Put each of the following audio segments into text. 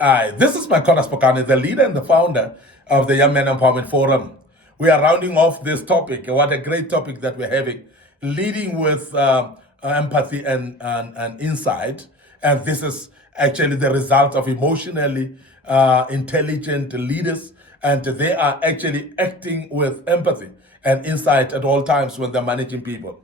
This is Micornus, Phokane, the leader and the founder of the Young Men Empowerment Forum. We are rounding off this topic. What a great topic that we're having, leading with empathy and insight. And this is actually the result of emotionally intelligent leaders, and they are actually acting with empathy and insight at all times when they're managing people.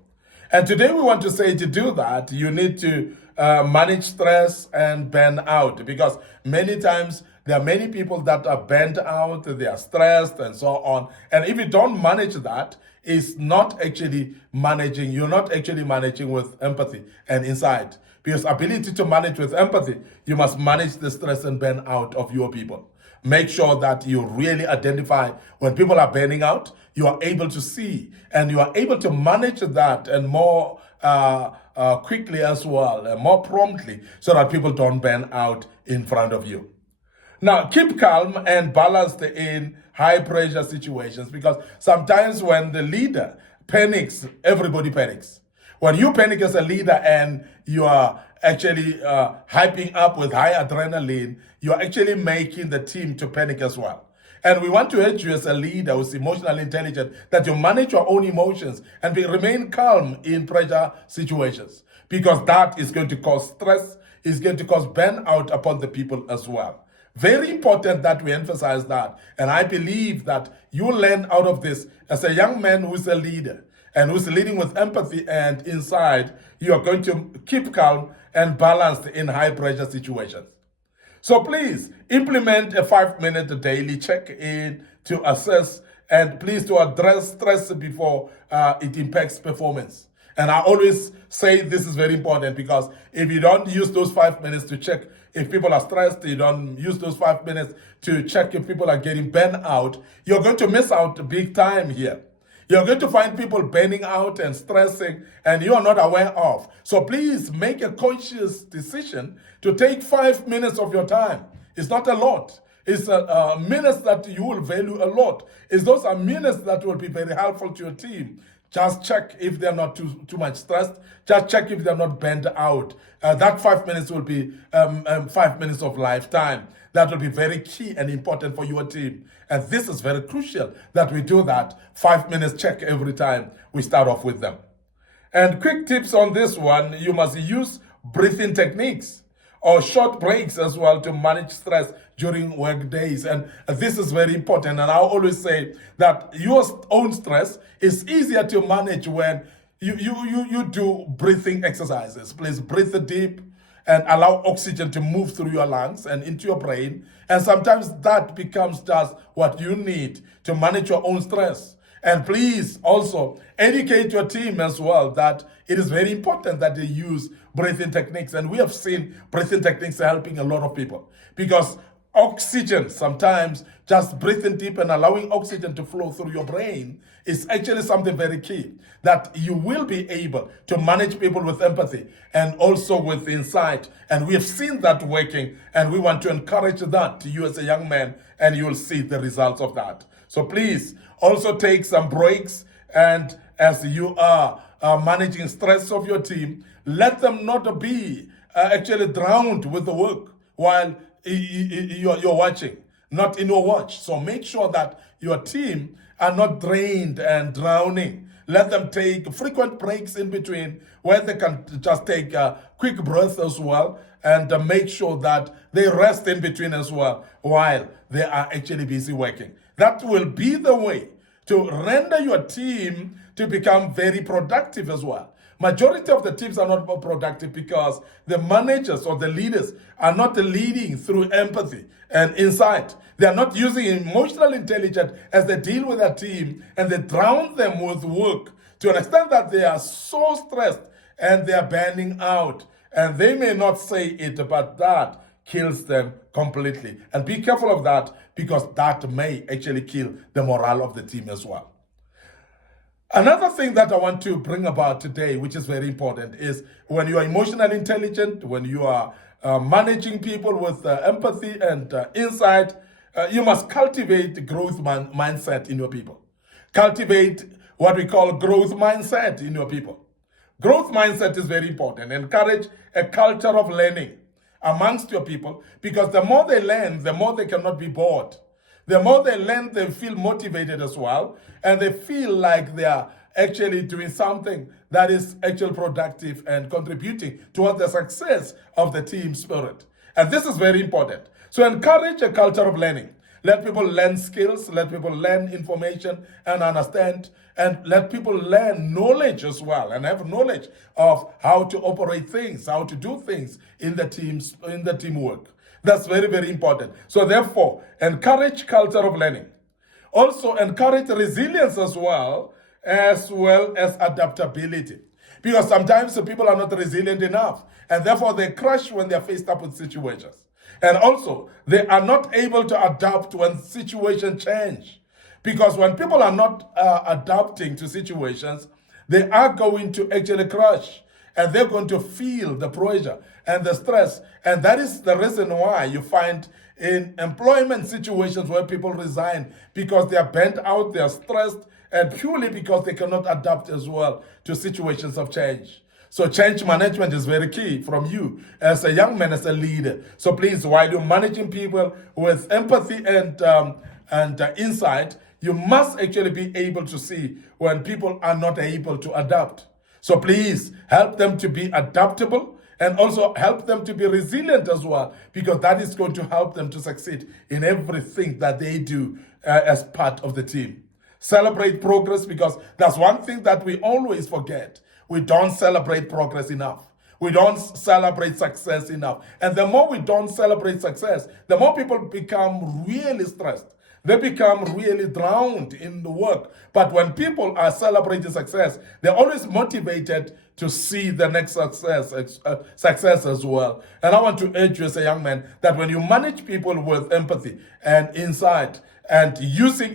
And today we want to say to do that, you need to manage stress and burn out, because many times there are many people that are burnt out, they are stressed and so on. And if you don't manage that, it's not actually managing, you're not actually managing with empathy and insight. Because ability to manage with empathy, you must manage the stress and burn out of your people. Make sure that you really identify when people are burning out, you are able to see and you are able to manage that and more quickly as well, and more promptly, so that people don't burn out in front of you. Now, keep calm and balanced in high pressure situations, because sometimes when the leader panics, everybody panics. When you panic as a leader and you are actually hyping up with high adrenaline, you're actually making the team to panic as well. And we want to urge you as a leader who's emotionally intelligent that you manage your own emotions and remain calm in pressure situations, because that is going to cause stress, is going to cause burnout upon the people as well. Very important that we emphasize that. And I believe that you learn out of this as a young man who's a leader and who's leading with empathy and insight. You are going to keep calm and balanced in high pressure situations. So please implement a 5-minute daily check-in to assess and please to address stress before it impacts performance. And I always say this is very important, because if you don't use those 5 minutes to check if people are stressed, you don't use those 5 minutes to check if people are getting burnt out, you're going to miss out big time here. You're going to find people burning out and stressing, and you are not aware of. So please make a conscious decision to take 5 minutes of your time. It's not a lot. It's minutes that you will value a lot. Those are minutes that will be very helpful to your team. Just check if they're not too much stressed. Just check if they're not burnt out. That 5 minutes will be 5 minutes of lifetime. That will be very key and important for your team. And this is very crucial that we do that 5 minutes check every time we start off with them. And quick tips on this one, you must use breathing techniques or short breaks as well to manage stress during work days. And this is very important. And I always say that your own stress is easier to manage when you do breathing exercises. Please breathe deep and allow oxygen to move through your lungs and into your brain. And sometimes that becomes just what you need to manage your own stress. And please also educate your team as well that it is very important that they use breathing techniques. And we have seen breathing techniques helping a lot of people, because oxygen, sometimes just breathing deep and allowing oxygen to flow through your brain is actually something very key, that you will be able to manage people with empathy and also with insight. And we have seen that working, and we want to encourage that to you as a young man, and you will see the results of that. So please also take some breaks, and as you are managing stress of your team, let them not be actually drowned with the work while you're watching, not in your watch. So make sure that your team are not drained and drowning. Let them take frequent breaks in between where they can just take a quick breath as well, and make sure that they rest in between as well while they are actually busy working. That will be the way to render your team to become very productive as well. Majority of the teams are not more productive because the managers or the leaders are not leading through empathy and insight. They are not using emotional intelligence as they deal with their team, and they drown them with work to an extent that they are so stressed and they are burning out. And they may not say it, but that kills them completely. And be careful of that, because that may actually kill the morale of the team as well. Another thing that I want to bring about today, which is very important, is when you are emotionally intelligent, when you are managing people with empathy and insight, you must cultivate growth mindset in your people. Cultivate what we call growth mindset in your people. Growth mindset is very important. Encourage a culture of learning. amongst your people, because the more they learn, the more they cannot be bored. The more they learn, they feel motivated as well, and they feel like they are actually doing something that is actually productive and contributing towards the success of the team spirit. And this is very important. So encourage a culture of learning. Let people learn skills, let people learn information and understand, and let people learn knowledge as well, and have knowledge of how to operate things, how to do things in the teams, in the teamwork. That's very, very important. So therefore, encourage culture of learning. Also encourage resilience as well as adaptability. Because sometimes people are not resilient enough, and therefore they crash when they're faced up with situations. And also, they are not able to adapt when situations change. Because when people are not adapting to situations, they are going to actually crash. And they're going to feel the pressure and the stress. And that is the reason why you find in employment situations where people resign, because they are burnt out, they are stressed, and purely because they cannot adapt as well to situations of change. So change management is very key from you as a young man, as a leader. So please, while you're managing people with empathy and insight, you must actually be able to see when people are not able to adapt. So please help them to be adaptable, and also help them to be resilient as well, because that is going to help them to succeed in everything that they do as part of the team. Celebrate progress, because that's one thing that we always forget. We don't celebrate progress enough. We don't celebrate success enough. And the more we don't celebrate success, the more people become really stressed. They become really drowned in the work. But when people are celebrating success, they're always motivated to see the next success as well. And I want to urge you as a young man that when you manage people with empathy and insight, and using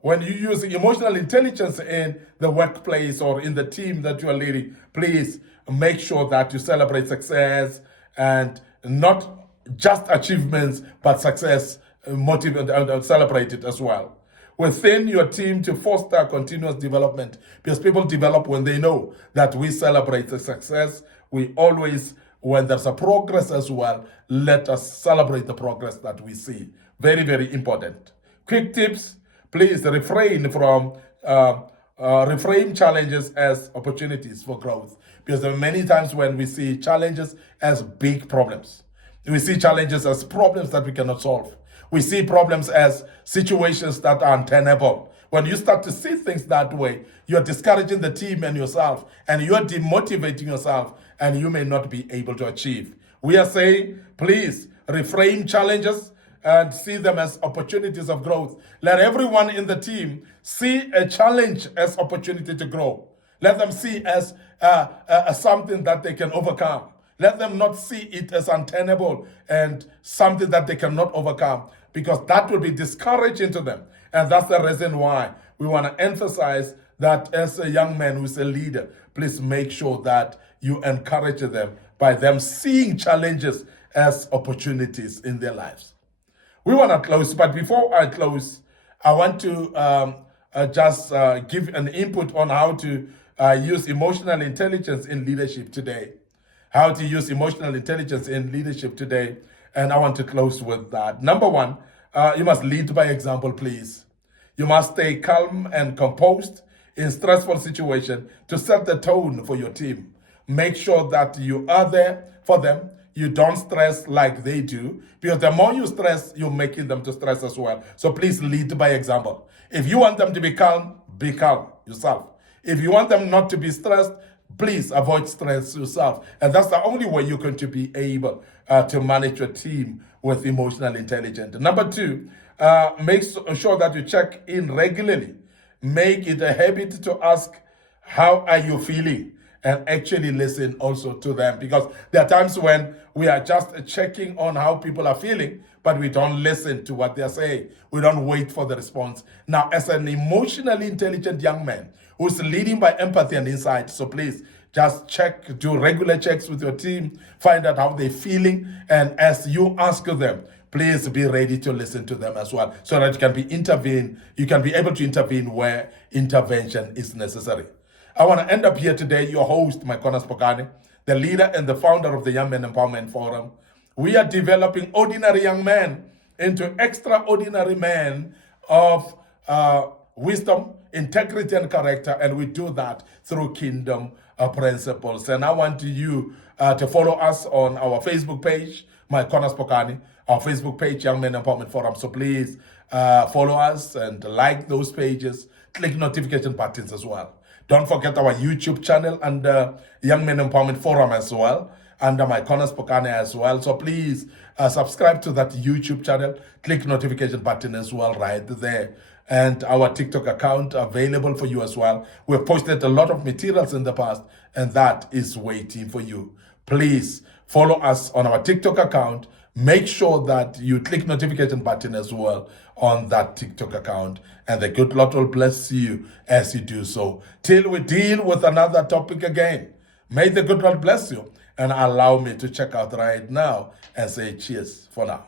when you use emotional intelligence in the workplace or in the team that you are leading, please make sure that you celebrate success, and not just achievements, but success, motivate and celebrate it as well. Within your team, to foster continuous development, because people develop when they know that we celebrate the success. We always, when there's a progress as well, let us celebrate the progress that we see. Very, very important. Quick tips: please refrain challenges as opportunities for growth, because there are many times when we see challenges as big problems. We see challenges as problems that we cannot solve. We see problems as situations that are untenable. When you start to see things that way, you're discouraging the team and yourself, and you're demotivating yourself, and you may not be able to achieve. We are saying, please reframe challenges and see them as opportunities of growth. Let everyone in the team see a challenge as opportunity to grow. Let them see as something that they can overcome. Let them not see it as untenable and something that they cannot overcome, because that will be discouraging to them. And that's the reason why we want to emphasize that as a young man who's a leader, please make sure that you encourage them by them seeing challenges as opportunities in their lives. We want to close, but before I close, I want to just give an input on how to use emotional intelligence in leadership today. How to use emotional intelligence in leadership today. And I want to close with that. Number one, you must lead by example, please. You must stay calm and composed in stressful situations to set the tone for your team. Make sure that you are there for them. You don't stress like they do, because the more you stress, you're making them to stress as well. So please lead by example. If you want them to be calm yourself. If you want them not to be stressed, please avoid stress yourself. And that's the only way you're going to be able to manage your team with emotional intelligence. Number two, make sure that you check in regularly. Make it a habit to ask, how are you feeling? And actually listen also to them, because there are times when we are just checking on how people are feeling, but we don't listen to what they're saying. We don't wait for the response. Now, as an emotionally intelligent young man who's leading by empathy and insight, so please just do regular checks with your team, find out how they're feeling, and as you ask them, please be ready to listen to them as well, so that you can be able to intervene where intervention is necessary. I want to end up here today, your host, Micornus Phokane. the leader and the founder of the Young Men Empowerment Forum. We are developing ordinary young men into extraordinary men of wisdom, integrity, and character, and we do that through kingdom principles. And I want you to follow us on our Facebook page, Micornus Phokane, our Facebook page, Young Men Empowerment Forum. So please follow us and like those pages. Click notification buttons as well. Don't forget our YouTube channel under Young Men Empowerment Forum as well, under Micornus Phokane as well. So please subscribe to that YouTube channel. Click notification button as well right there. And our TikTok account available for you as well. We've posted a lot of materials in the past, and that is waiting for you. Please follow us on our TikTok account. Make sure that you click notification button as well on that TikTok account, and the good Lord will bless you as you do so. Till we deal with another topic again, may the good Lord bless you, and allow me to check out right now and say cheers for now.